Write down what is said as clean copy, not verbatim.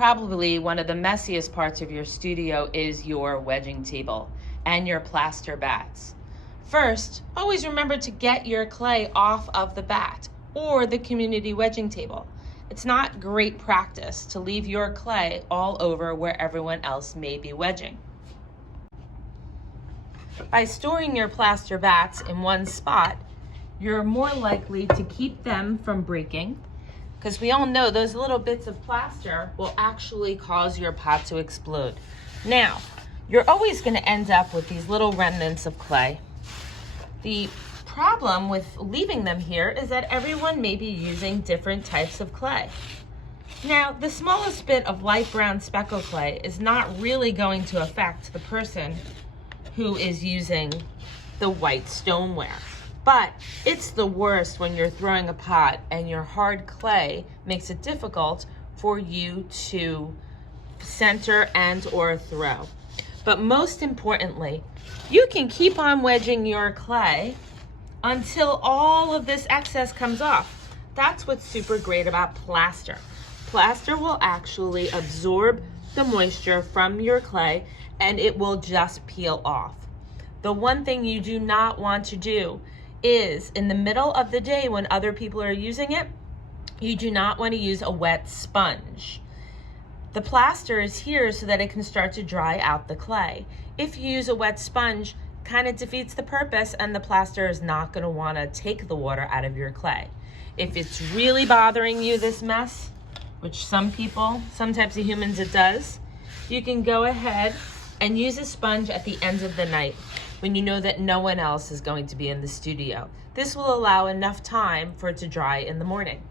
Probably one of the messiest parts of your studio is your wedging table and your plaster bats. First, always remember to get your clay off of the bat or the community wedging table. It's not great practice to leave your clay all over where everyone else may be wedging. By storing your plaster bats in one spot, you're more likely to keep them from breaking, because we all know those little bits of plaster will actually cause your pot to explode. Now, you're always going to end up with these little remnants of clay. The problem with leaving them here is that everyone may be using different types of clay. Now, the smallest bit of light brown speckle clay is not really going to affect the person who is using the white stoneware. But it's the worst when you're throwing a pot and your hard clay makes it difficult for you to center and or throw. But most importantly, you can keep on wedging your clay until all of this excess comes off. That's what's super great about plaster. Plaster will actually absorb the moisture from your clay and it will just peel off. The one thing you do not want to do is in the middle of the day when other people are using it, you do not want to use a wet sponge. The plaster is here so that it can start to dry out the clay. If you use a wet sponge, kind of defeats the purpose and the plaster is not going to want to take the water out of your clay. If it's really bothering you, this mess, which some types of humans it does, you can go ahead and use a sponge at the end of the night when you know that no one else is going to be in the studio. This will allow enough time for it to dry in the morning.